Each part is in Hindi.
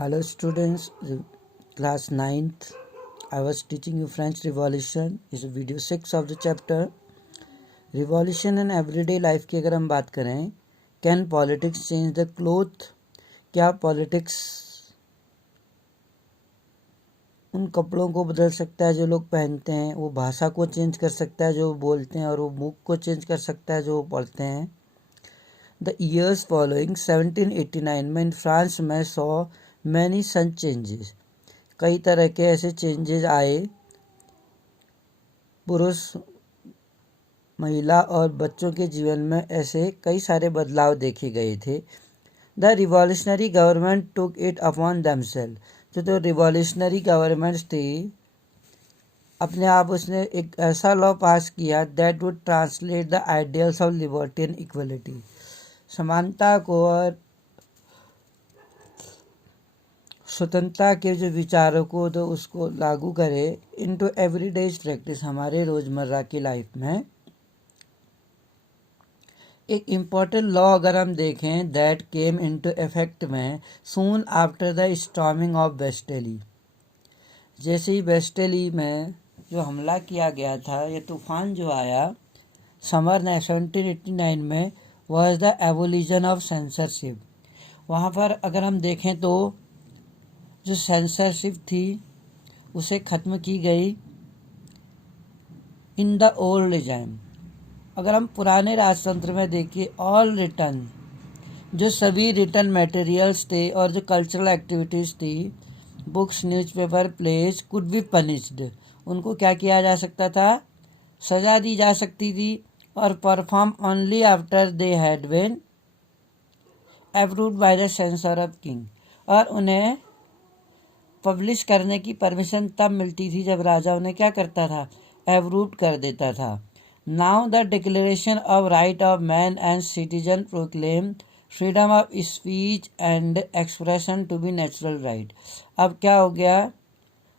Hello students, class 9th. I was teaching you French Revolution. इस video 6 of the chapter. Revolution in everyday life की अगर हम बात करें, can politics change the cloth? क्या politics उन कपड़ों को बदल सकता है जो लोग पहनते हैं? वो भाषा को चेंज कर सकता है जो वो बोलते हैं, और वो बुक को चेंज कर सकता है जो वो पढ़ते हैं. The years following 1789 में इन फ्रांस में saw many such changes. कई तरह के ऐसे चेंजेस आए. पुरुष, महिला और बच्चों के जीवन में ऐसे कई सारे बदलाव देखे गए थे. The revolutionary government took it upon themselves. जो रिवॉल्यूशनरी गवर्नमेंट्स थी, अपने आप उसने एक ऐसा लॉ पास किया that would translate the ideals of liberty and equality. समानता को और स्वतंत्रता के जो विचारों को तो उसको लागू करे इनटू एवरीडे प्रैक्टिस, हमारे रोजमर्रा की लाइफ में. एक इम्पॉर्टेंट लॉ अगर हम देखें दैट केम इनटू इफेक्ट में soon after the storming of Bastille. जैसे ही बेस्टेली में जो हमला किया गया था, ये तूफान जो आया समर 1789 में, was the evolution of censorship. वहाँ पर अगर हम देखें तो जो सेंसरशिप थी उसे ख़त्म की गई इन द ओल्ड रिजाइम. अगर हम पुराने राजतंत्र में देखिए, ऑल रिटर्न, जो सभी रिटर्न मटेरियल्स थे और जो कल्चरल एक्टिविटीज़ थी, books, newspaper, place, could be punished. उनको क्या किया जा सकता था? सज़ा दी जा सकती थी. और perform only after they had been approved by the censor of king. और उन्हें पब्लिश करने की परमिशन तब मिलती थी जब राजा उन्हें क्या करता था? अप्रूव कर देता था. Now the declaration of right of man and citizen proclaim freedom of speech and expression to be natural right. अब क्या हो गया?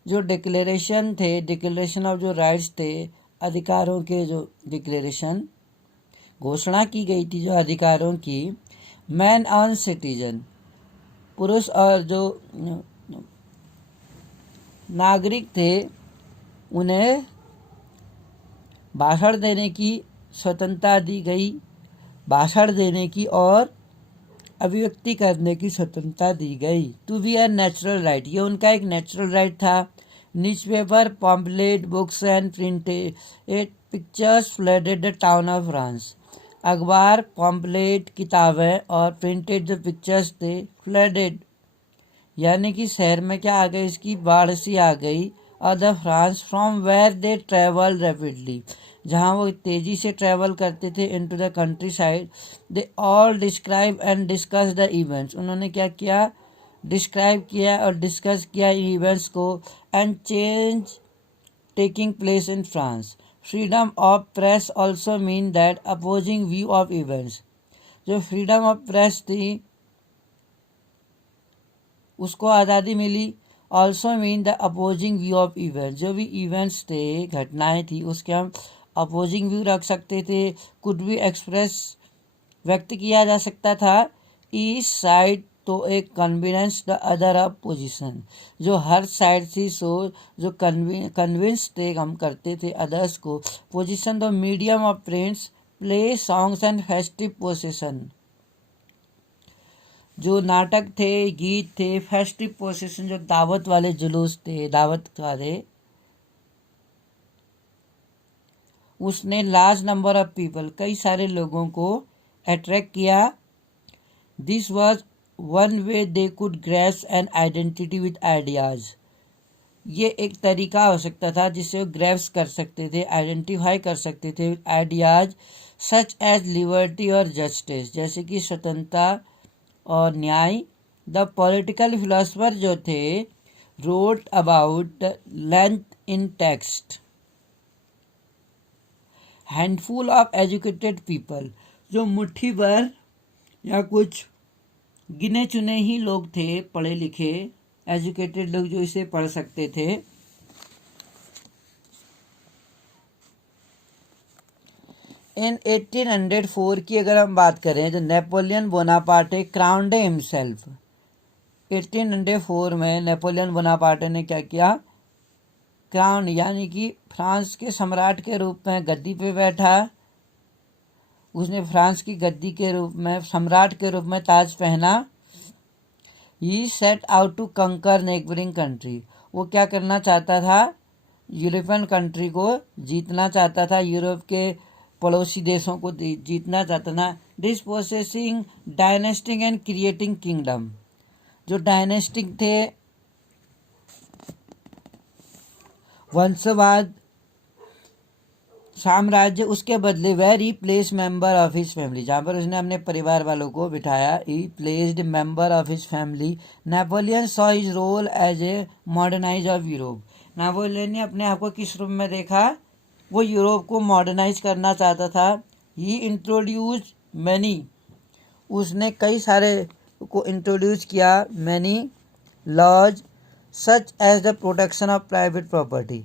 जो डिक्लेरेशन थे, डिक्लेरेशन ऑफ जो राइट्स थे, अधिकारों के जो डिक्लेरेशन, घोषणा की गई थी जो अधिकारों की, मैन ऑन सिटीजन, पुरुष और जो नागरिक थे, उन्हें भाषण देने की स्वतंत्रता दी गई. भाषण देने की और अभिव्यक्ति करने की स्वतंत्रता दी गई. To be a natural right, ये उनका एक नेचुरल राइट था. Newspaper, pamphlet, books and printed pictures flooded the town of France. अखबार, पॉम्पलेट, किताबें और प्रिंटेड जो पिक्चर्स थे, फ्लडेड यानी कि शहर में क्या आ गई? इसकी बाढ़ सी आ गई. और the France from where they travel rapidly, जहाँ वो तेज़ी से ट्रैवल करते थे into the countryside. They all describe and discuss the events. उन्होंने क्या किया? डिस्क्राइब किया और डिस्कस किया इवेंट्स को. And change taking place in France. Freedom of press also mean that opposing view of events. जो फ्रीडम ऑफ प्रेस थी उसको आज़ादी मिली. Also mean the opposing view of events, जो भी इवेंट्स थे, घटनाएं थी, उसके हम अपोजिंग व्यू रख सकते थे. कुड भी एक्सप्रेस, व्यक्त किया जा सकता था. ईच साइड तो एक convenience the other of position, जो हर साइड थी सो जो कन्विंस थे, हम करते थे अदर्स को. Position the medium of prints, play, songs and festive possession, जो नाटक थे, गीत थे. फेस्टिव प्रोसेशन, जो दावत वाले जुलूस थे, दावत वाले. उसने लार्ज नंबर ऑफ पीपल, कई सारे लोगों को अट्रैक्ट किया. This was one way they could grasp an identity with ideas. ये एक तरीका हो सकता था जिससे वो ग्रैस्प कर सकते थे, आइडेंटिफाई कर सकते थे आइडियाज सच एज लिबर्टी और जस्टिस, जैसे कि स्वतंत्रता और न्याय. द पॉलिटिकल फिलोसफर जो थे wrote about length in text. Handful of educated people, जो मुट्ठी भर या कुछ गिने चुने ही लोग थे, पढ़े लिखे एजुकेटेड लोग जो इसे पढ़ सकते थे. इन 1804 की अगर हम बात करें तो नेपोलियन बोनापार्टे क्राउन्ड हिमसेल्फ 1804 में नेपोलियन बोनापार्ट ने क्या किया, क्राउन यानी कि फ्रांस के सम्राट के रूप में गद्दी पे बैठा। उसने फ्रांस की गद्दी के रूप में सम्राट के रूप में ताज पहना। ही सेट आउट टू कंकर नेबरिंग कंट्री, वो क्या करना चाहता था, यूरोपियन कंट्री को जीतना चाहता था, यूरोप के पड़ोसी देशों को जीतना चाहता था। Dispossessing dynastic and creating kingdom, जो डायनेस्टिक थे वंशवाद साम्राज्य, उसके बदले where he place member of his family, जहाँ पर उसने अपने परिवार वालों को बिठाया। He placed member of his family. Napoleon saw his role as a modernize of Europe, Napoleon ने अपने आप को किस रूप में देखा, वो यूरोप को मॉडर्नाइज करना चाहता था। ही इंट्रोड्यूस मैनी, उसने कई सारे को इंट्रोड्यूस किया, many laws such as the protection of private property,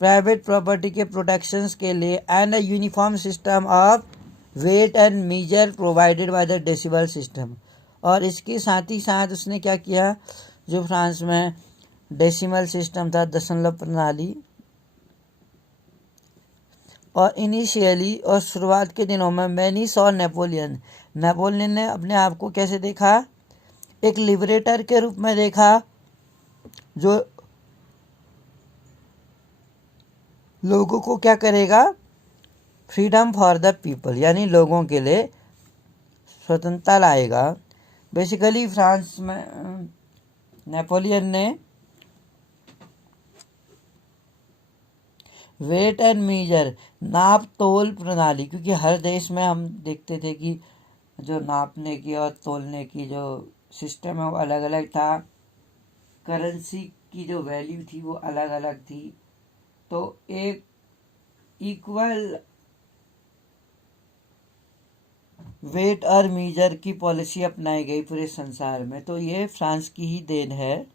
private property के प्रोटेक्शंस के लिए, and a uniform system of weight and measure provided by the decimal system. और इसके साथ ही साथ उसने क्या किया, जो फ्रांस में डेसिमल सिस्टम था, दशमलव प्रणाली, और इनिशियली और शुरुआत के दिनों में मैनी सॉ नेपोलियन, नेपोलियन ने अपने आप को कैसे देखा, एक लिबरेटर के रूप में देखा, जो लोगों को क्या करेगा, फ्रीडम फॉर द पीपल, यानी लोगों के लिए स्वतंत्रता लाएगा। बेसिकली फ्रांस में नेपोलियन ने वेट एंड मीजर, नाप तोल प्रणाली, क्योंकि हर देश में हम देखते थे कि जो नापने की और तोलने की जो सिस्टम है वो अलग अलग था, करेंसी की जो वैल्यू थी वो अलग अलग थी। तो एक इक्वल वेट और मीजर की पॉलिसी अपनाई गई पूरे संसार में, तो ये फ्रांस की ही देन है।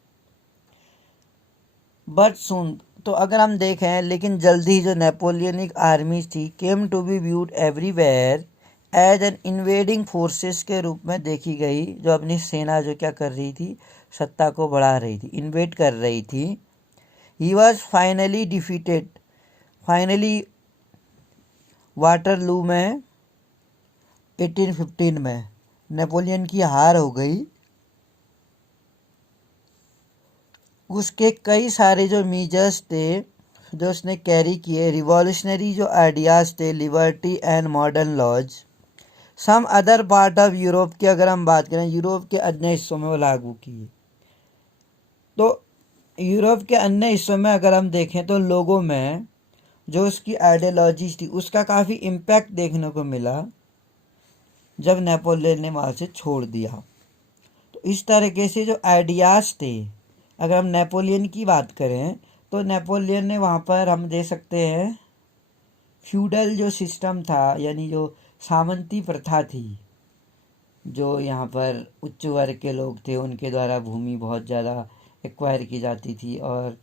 बट सुन, तो अगर हम देखें, लेकिन जल्दी जो नेपोलियनिक आर्मी थी came to be viewed everywhere as an invading forces के रूप में देखी गई, जो अपनी सेना जो क्या कर रही थी, सत्ता को बढ़ा रही थी, इन्वेड कर रही थी। He was finally defeated, finally Waterloo में 1815 में नेपोलियन की हार हो गई। उसके कई सारे जो मीजर्स थे जो उसने कैरी किए, रिवॉल्यूशनरी जो आइडियाज़ थे, liberty and modern laws, some other part of Europe की अगर हम बात करें, यूरोप के अन्य हिस्सों में वो लागू किए। तो यूरोप के अन्य हिस्सों में अगर हम देखें तो लोगों में जो उसकी आइडियोलॉजीज थी उसका काफ़ी इम्पैक्ट देखने को मिला जब नेपोलियन ने वहाँ से छोड़ दिया। तो इस तरीके से जो आइडियाज़ थे, अगर हम नेपोलियन की बात करें तो नेपोलियन ने वहाँ पर हम दे सकते हैं फ्यूडल जो सिस्टम था, यानी जो सामंती प्रथा थी, जो यहाँ पर उच्च वर्ग के लोग थे उनके द्वारा भूमि बहुत ज़्यादा एक्वायर की जाती थी और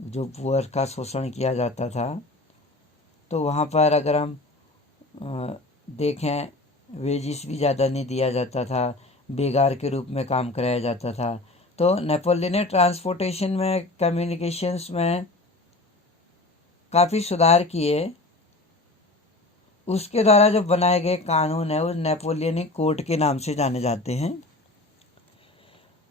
जो पुअर का शोषण किया जाता था। तो वहाँ पर अगर हम देखें, वेजिस भी ज़्यादा नहीं दिया जाता था, बेगार के रूप में काम कराया जाता था। तो नेपोलियन ने ट्रांसपोर्टेशन में, कम्युनिकेशंस में काफ़ी सुधार किए। उसके द्वारा जो बनाए गए कानून है वो नेपोलियनिक कोड के नाम से जाने जाते हैं।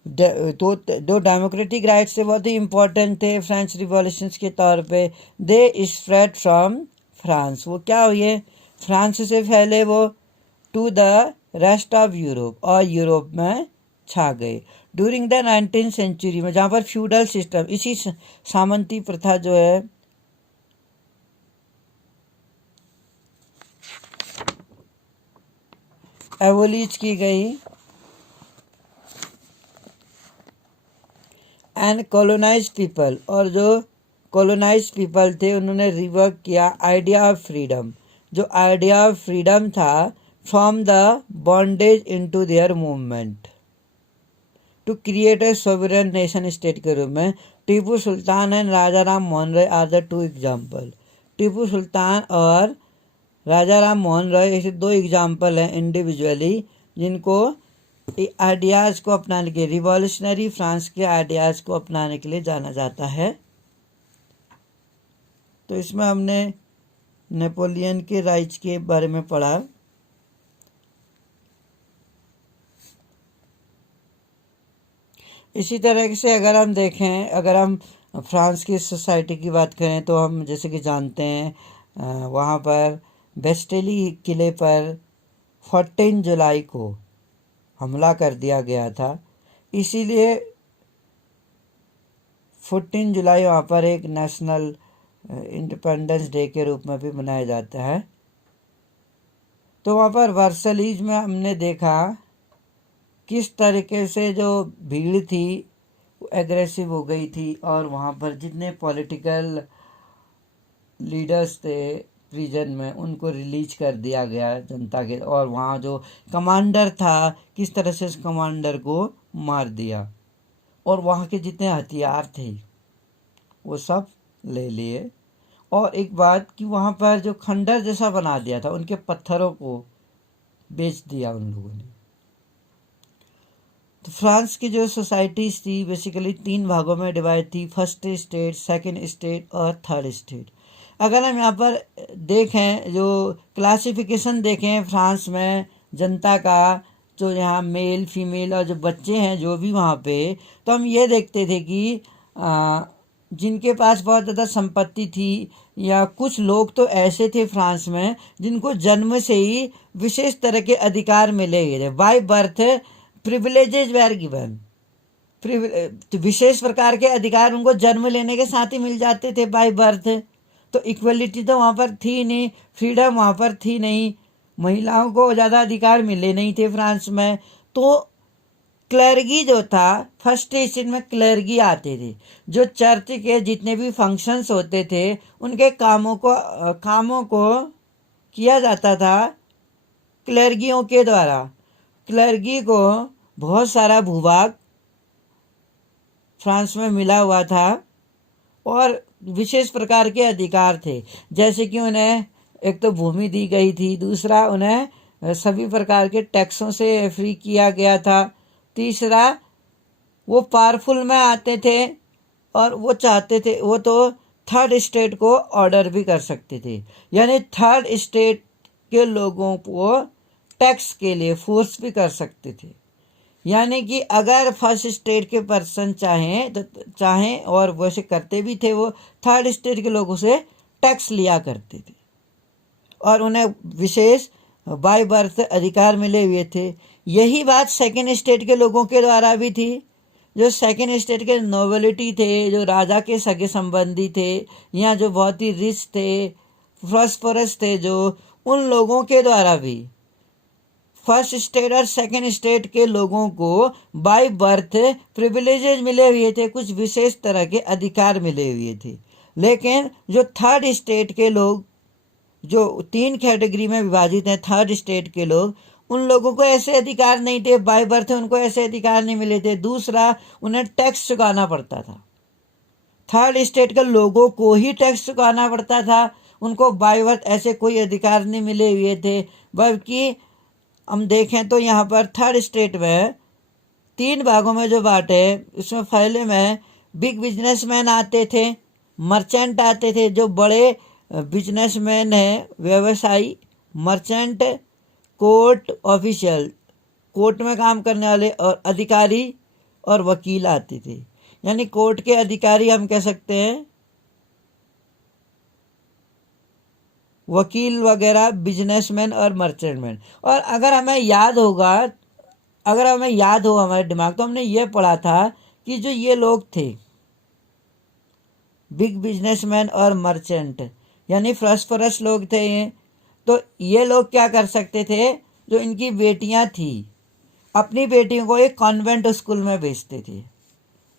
तो दो डेमोक्रेटिक राइट्स से बहुत ही इम्पोर्टेंट थे फ्रेंच रिवॉल्यूशन के तौर पे। दे स्प्रेड फ्रॉम फ्रांस, वो क्या हुए, फ्रांस से फैले वो to the rest of Europe, और यूरोप में छा गए। ड्यूरिंग द 19th सेंचुरी में, जहाँ पर फ्यूडल सिस्टम, इसी सामंती प्रथा जो है एवोलिज की गई, एंड कॉलोनाइज पीपल, और जो कॉलोनाइज पीपल थे उन्होंने रिवर्क किया आइडिया ऑफ फ्रीडम, जो आइडिया ऑफ फ्रीडम था, from the bondage into their movement to create a sovereign nation state के रूप में। Tipu Sultan and Raja Ram Mohan Roy are the two example. Tipu Sultan और राजा राम मोहन रॉय ऐसे दो एग्जाम्पल हैं इंडिविजुअली जिनको आइडियाज़ को अपनाने के रिवॉल्यूशनरी फ्रांस के आइडियाज़ को अपनाने के लिए जाना जाता है। तो इसमें हमने नेपोलियन के राइज के बारे में पढ़ा। इसी तरह से अगर हम देखें, अगर हम फ्रांस की सोसाइटी की बात करें तो हम जैसे कि जानते हैं वहाँ पर बेस्टेली किले पर 14 जुलाई को हमला कर दिया गया था। इसीलिए 14 जुलाई वहाँ पर एक नेशनल इंडिपेंडेंस डे के रूप में भी मनाया जाता है। तो वहाँ पर वर्सलीज में हमने देखा किस तरीके से जो भीड़ थी वो एग्रेसिव हो गई थी, और वहाँ पर जितने पॉलिटिकल लीडर्स थे प्रिजन में उनको रिलीज कर दिया गया जनता के, और वहाँ जो कमांडर था किस तरह से उस कमांडर को मार दिया, और वहाँ के जितने हथियार थे वो सब ले लिए। और एक बात कि वहाँ पर जो खंडर जैसा बना दिया था उनके पत्थरों को बेच दिया उन लोगों ने। तो फ्रांस की जो सोसाइटीज़ थी बेसिकली 3 भागों में डिवाइड थी, फर्स्ट स्टेट, सेकंड स्टेट और थर्ड स्टेट। अगर हम यहाँ पर देखें, जो क्लासिफिकेशन देखें फ्रांस में जनता का, जो यहाँ मेल फीमेल और जो बच्चे हैं जो भी वहाँ पे, तो हम ये देखते थे कि जिनके पास बहुत ज़्यादा संपत्ति थी, या कुछ लोग तो ऐसे थे फ्रांस में जिनको जन्म से ही विशेष तरह के अधिकार मिले हुए थे। बाय बर्थ प्रिविलेजेज वेर गिवन, विशेष प्रकार के अधिकार उनको जन्म लेने के साथ ही मिल जाते थे बाय बर्थ। तो इक्वलिटी तो वहाँ पर थी नहीं, फ्रीडम वहाँ पर थी नहीं, महिलाओं को ज़्यादा अधिकार मिले नहीं थे फ्रांस में। तो क्लर्गी जो था, फर्स्ट स्टेज में क्लर्गी आते थे, जो चर्च के जितने भी फंक्शंस होते थे उनके कामों को किया जाता था क्लर्गियों के द्वारा। क्लर्गी को बहुत सारा भूभाग फ्रांस में मिला हुआ था और विशेष प्रकार के अधिकार थे, जैसे कि उन्हें एक तो भूमि दी गई थी, दूसरा उन्हें सभी प्रकार के टैक्सों से फ्री किया गया था, तीसरा वो पावरफुल में आते थे और वो चाहते थे, वो तो थर्ड स्टेट को ऑर्डर भी कर सकते थे, यानी थर्ड स्टेट के लोगों को टैक्स के लिए फोर्स भी कर सकते थे। यानी कि अगर फर्स्ट स्टेट के पर्सन चाहें और वैसे करते भी थे, वो थर्ड स्टेट के लोगों से टैक्स लिया करते थे और उन्हें विशेष बाय बर्थ अधिकार मिले हुए थे। यही बात सेकेंड स्टेट के लोगों के द्वारा भी थी। जो सेकेंड स्टेट के नोबिलिटी थे, जो राजा के सगे संबंधी थे या जो बहुत ही रिच थे, प्रॉस्परस थे, जो उन लोगों के द्वारा भी फर्स्ट स्टेट और सेकेंड स्टेट के लोगों को बाय बर्थ प्रिविलेजेज मिले हुए थे, कुछ विशेष तरह के अधिकार मिले हुए थे। लेकिन जो थर्ड स्टेट के लोग, जो 3 कैटेगरी में विभाजित हैं थर्ड स्टेट के लोग, उन लोगों को ऐसे अधिकार नहीं थे, बाय बर्थ उनको ऐसे अधिकार नहीं मिले थे। दूसरा, उन्हें टैक्स चुकाना पड़ता था, थर्ड स्टेट के लोगों को ही टैक्स चुकाना पड़ता था, उनको बाय बर्थ ऐसे कोई अधिकार नहीं मिले हुए थे। बल्कि हम देखें तो यहाँ पर थर्ड स्टेट में 3 भागों में जो बांटे, उसमें पहले में बिग बिजनेसमैन आते थे, मर्चेंट आते थे, जो बड़े बिजनेसमैन हैं, व्यवसायी, मर्चेंट, कोर्ट ऑफिशियल, कोर्ट में काम करने वाले, और अधिकारी और वकील आते थे। यानी कोर्ट के अधिकारी हम कह सकते हैं, वकील वगैरह, बिजनेसमैन और मर्चेंटमैन। और अगर हमें याद हो हमारे दिमाग, तो हमने ये पढ़ा था कि जो ये लोग थे बिग बिजनेसमैन और मर्चेंट, यानी प्रॉस्परस लोग थे ये, तो ये लोग क्या कर सकते थे, जो इनकी बेटियां थी, अपनी बेटियों को एक कॉन्वेंट स्कूल में भेजते थे,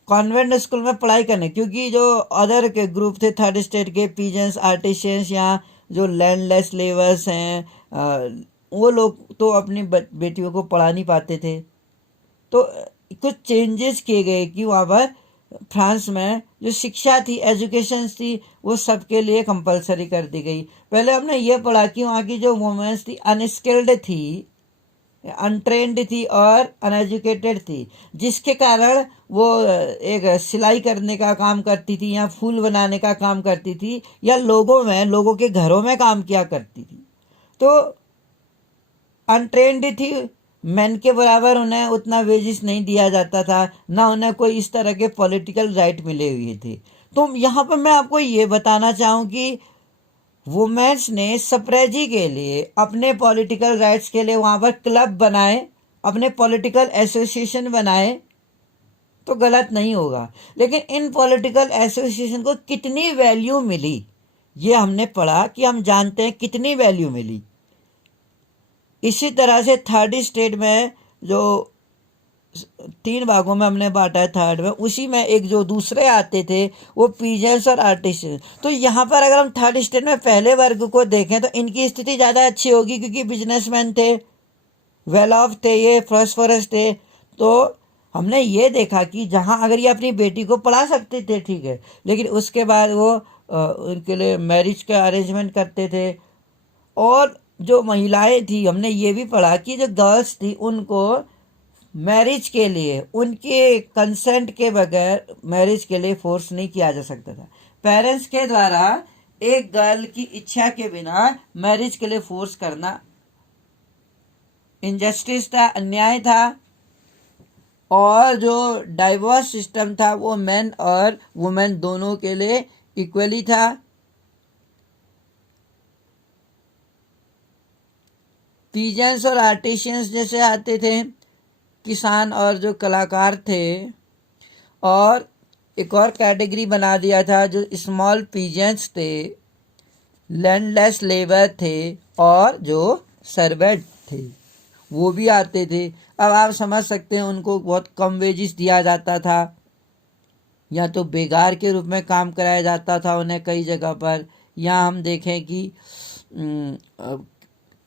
कॉन्वेंट स्कूल में पढ़ाई करने। क्योंकि जो अदर के ग्रुप थे थर्ड स्टेट के, पीजेंट्स, आर्टिशियंस या जो लैंडलेस लेबर्स हैं, वो लोग तो अपनी बेटियों को पढ़ा नहीं पाते थे। तो कुछ चेंजेस किए गए कि वहाँ पर फ्रांस में जो शिक्षा थी, एजुकेशन थी, वो सबके लिए कंपलसरी कर दी गई। पहले हमने ये पढ़ा कि वहाँ की जो वुमेन्स थी अनस्किल्ड थी, अनट्रेंड थी और अनएजुकेटेड थी, जिसके कारण वो एक सिलाई करने का काम करती थी या फूल बनाने का काम करती थी या लोगों के घरों में काम किया करती थी। तो अनट्रेंड थी, मैन के बराबर उन्हें उतना वेजेस नहीं दिया जाता था, ना उन्हें कोई इस तरह के पॉलिटिकल राइट मिले हुए थे। तो यहाँ पर मैं आपको ये बताना चाहूँ कि वुमेन्स ने सप्रेजी के लिए, अपने पॉलिटिकल राइट्स के लिए वहाँ पर क्लब बनाए, अपने पॉलिटिकल एसोसिएशन बनाए, तो गलत नहीं होगा। लेकिन इन पॉलिटिकल एसोसिएशन को कितनी वैल्यू मिली, ये हमने पढ़ा कि हम जानते हैं कितनी वैल्यू मिली। इसी तरह से थर्ड स्टेट में जो 3 भागों में हमने बांटा है, थर्ड में उसी में एक जो दूसरे आते थे वो पीजेंट्स और आर्टिस्ट। तो यहाँ पर अगर हम थर्ड स्टेट में पहले वर्ग को देखें तो इनकी स्थिति ज़्यादा अच्छी होगी, क्योंकि बिजनेसमैन थे, वेल ऑफ थे, ये प्रॉस्परस थे। तो हमने ये देखा कि जहाँ अगर ये अपनी बेटी को पढ़ा सकते थे, ठीक है, लेकिन उसके बाद वो उनके लिए मैरिज का अरेंजमेंट करते थे। और जो महिलाएं थी, हमने ये भी पढ़ा कि जो गर्ल्स थी उनको मैरिज के लिए उनके कंसेंट के बगैर मैरिज के लिए फोर्स नहीं किया जा सकता था। पेरेंट्स के द्वारा एक गर्ल की इच्छा के बिना मैरिज के लिए फोर्स करना इनजस्टिस था, अन्याय था। और जो डाइवोर्स सिस्टम था वो मेन और वुमेन दोनों के लिए इक्वली था। पीजेंट्स और आर्टिशियंस जैसे आते थे, किसान और जो कलाकार थे। और एक और कैटेगरी बना दिया था जो स्मॉल पीजेंट्स थे, लैंडलेस लेबर थे, और जो सर्वेंट थे वो भी आते थे। अब आप समझ सकते हैं उनको बहुत कम वेजेस दिया जाता था, या तो बेगार के रूप में काम कराया जाता था उन्हें कई जगह पर। यहाँ हम देखें कि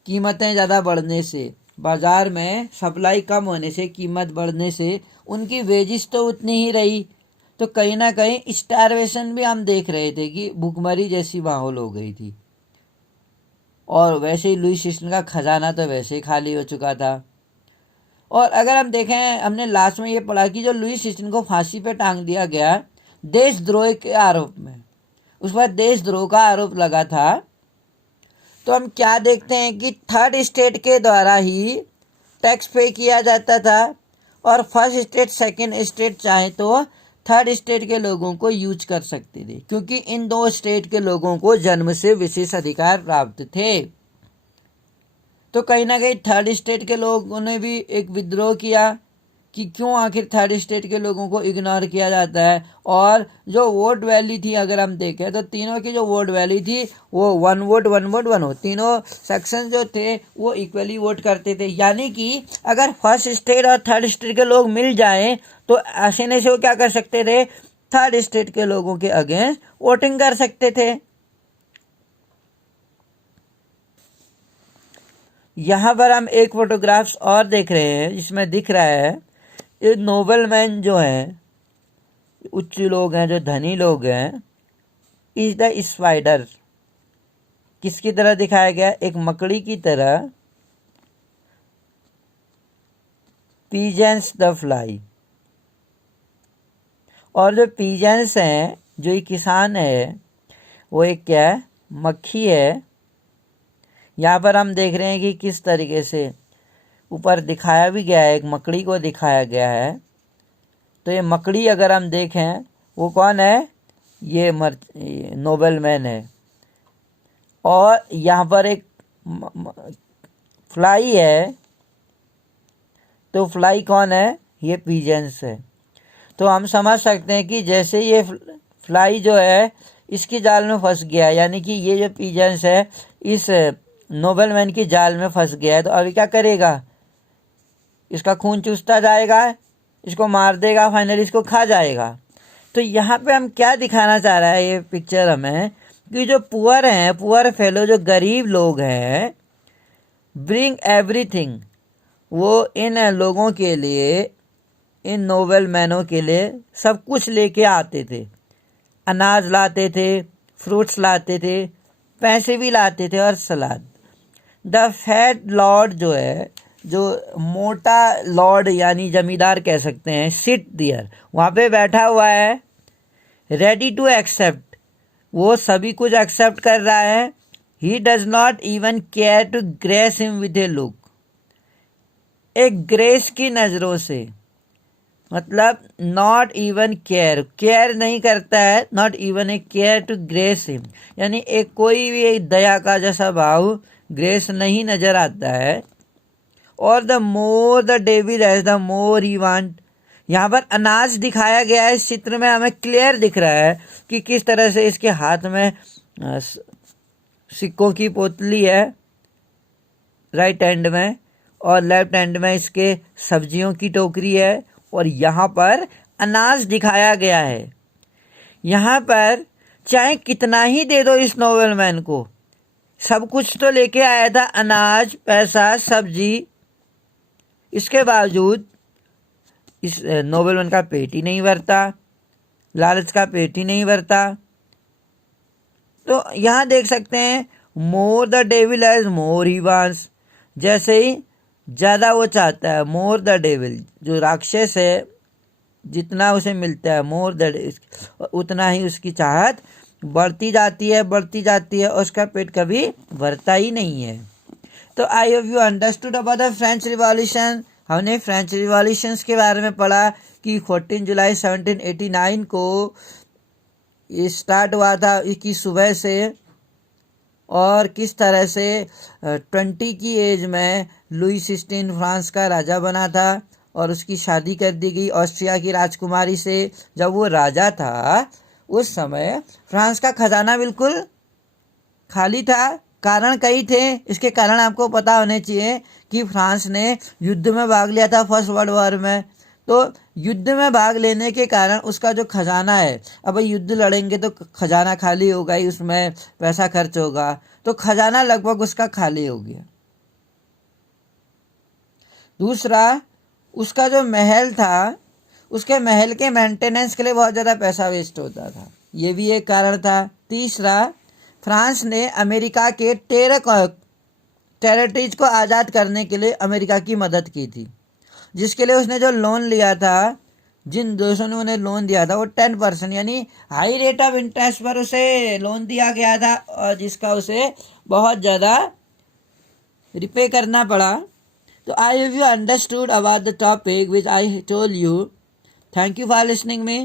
कीमतें ज़्यादा बढ़ने से, बाज़ार में सप्लाई कम होने से, कीमत बढ़ने से उनकी वेजेस तो उतनी ही रही। तो कहीं ना कहीं स्टारवेशन भी हम देख रहे थे कि भूखमरी जैसी माहौल हो गई थी। और वैसे ही लुई सिस्टन का खजाना तो वैसे ही खाली हो चुका था। और अगर हम देखें, हमने लास्ट में ये पढ़ा कि जो लुई सिस्टन को फांसी पे टांग दिया गया देशद्रोह के आरोप में, उस पर देशद्रोह का आरोप लगा था। तो हम क्या देखते हैं कि थर्ड स्टेट के द्वारा ही टैक्स पे किया जाता था, और फर्स्ट स्टेट सेकंड स्टेट चाहे तो थर्ड स्टेट के लोगों को यूज कर सकते थे, क्योंकि इन 2 स्टेट के लोगों को जन्म से विशेष अधिकार प्राप्त थे। तो कहीं ना कहीं थर्ड स्टेट के लोगों ने भी एक विद्रोह किया कि क्यों आखिर थर्ड स्टेट के लोगों को इग्नोर किया जाता है। और जो वोट वैल्यू थी अगर हम देखें तो तीनों की जो वोट वैल्यू थी वो 1 वोट 1 वोट 1 वोट, तीनों सेक्शन जो थे वो इक्वली वोट करते थे। यानी कि अगर फर्स्ट स्टेट और थर्ड स्टेट के लोग मिल जाएं तो आसानी से वो क्या कर सकते थे, थर्ड स्टेट के लोगों के अगेंस्ट वोटिंग कर सकते थे। यहाँ पर हम एक फोटोग्राफ्स और देख रहे हैं जिसमें दिख रहा है ये नोबल मैन जो हैं, उच्च लोग हैं, जो धनी लोग हैं, इज द स्पाइडर। किसकी तरह दिखाया गया, एक मकड़ी की तरह, पीजेंट्स द फ्लाई। और जो पीजेंट्स हैं, जो ये किसान है, वो एक क्या है, मक्खी है। यहाँ पर हम देख रहे हैं कि किस तरीके से ऊपर दिखाया भी गया है, एक मकड़ी को दिखाया गया है। तो ये मकड़ी अगर हम देखें वो कौन है, ये नोबल मैन है। और यहाँ पर एक फ्लाई है, तो फ्लाई कौन है, ये पीजेंट्स है। तो हम समझ सकते हैं कि जैसे ये फ्लाई जो है इसकी जाल में फंस गया, यानी कि ये जो पीजेंट्स है इस नोबल मैन की जाल में फंस गया है, तो अभी क्या करेगा, इसका खून चूसता जाएगा, इसको मार देगा, फाइनली इसको खा जाएगा। तो यहाँ पे हम क्या दिखाना चाह रहा है ये पिक्चर हमें, कि जो पुअर हैं, पुअर फेलो, जो गरीब लोग हैं, ब्रिंग एवरीथिंग, वो इन लोगों के लिए, इन नोबल मैनों के लिए सब कुछ लेके आते थे। अनाज लाते थे, फ्रूट्स लाते थे, पैसे भी लाते थे, और सलाद। द फैट लॉर्ड जो है, जो मोटा लॉर्ड यानी जमींदार कह सकते हैं, सिट दियर, वहाँ पे बैठा हुआ है, रेडी टू एक्सेप्ट, वो सभी कुछ एक्सेप्ट कर रहा है। He does not even care to grace him with a look, एक ग्रेस की नज़रों से, मतलब नॉट इवन केयर, केयर नहीं करता है, not even a care to grace him, यानी एक कोई भी एक दया का जैसा भाव, ग्रेस नहीं नजर आता है। और the more the devil as the more he want, यहाँ पर अनाज दिखाया गया है इस चित्र में, हमें क्लियर दिख रहा है कि किस तरह से इसके हाथ में सिक्कों की पोतली है राइट हैंड में, और लेफ्ट हैंड में इसके सब्जियों की टोकरी है, और यहाँ पर अनाज दिखाया गया है। यहाँ पर चाहे कितना ही दे दो इस नोबेलमैन को, सब कुछ तो लेके आया था, अनाज, पैसा, सब्जी, इसके बावजूद इस नोबेलमैन का पेट ही नहीं भरता, लालच का पेट ही नहीं भरता। तो यहाँ देख सकते हैं more the devil as more he wants, जैसे ही ज़्यादा वो चाहता है, मोर द डेविल जो राक्षस है, जितना उसे मिलता है मोर द, उतना ही उसकी चाहत बढ़ती जाती है, बढ़ती जाती है, और उसका पेट कभी भरता ही नहीं है। तो I hope you understood about the French revolution. हमने फ्रेंच रिवॉल्यूशन के बारे में पढ़ा कि 14 जुलाई 1789 को ये स्टार्ट हुआ था इसकी सुबह से, और किस तरह से 20 की एज में लुई 16 फ्रांस का राजा बना था, और उसकी शादी कर दी गई ऑस्ट्रिया की राजकुमारी से। जब वो राजा था उस समय फ्रांस का खजाना बिल्कुल खाली था। कारण कई थे, इसके कारण आपको पता होने चाहिए कि फ्रांस ने युद्ध में भाग लिया था फर्स्ट वर्ल्ड वॉर में, तो युद्ध में भाग लेने के कारण उसका जो खजाना है, अब युद्ध लड़ेंगे तो खजाना खाली होगा ही, उसमें पैसा खर्च होगा, तो खजाना लगभग उसका खाली हो गया। दूसरा, उसका जो महल था, उसके महल के मेंटेनेंस के लिए बहुत ज़्यादा पैसा वेस्ट होता था, ये भी एक कारण था। तीसरा, फ्रांस ने अमेरिका के 13 टेरिटरीज को आज़ाद करने के लिए अमेरिका की मदद की थी, जिसके लिए उसने जो लोन लिया था, जिन देशों ने उन्हें लोन दिया था, वो 10% यानी हाई रेट ऑफ इंटरेस्ट पर उसे लोन दिया गया था, और जिसका उसे बहुत ज़्यादा रिपे करना पड़ा। तो I have you understood about the topic which I told you. Thank you for listening me.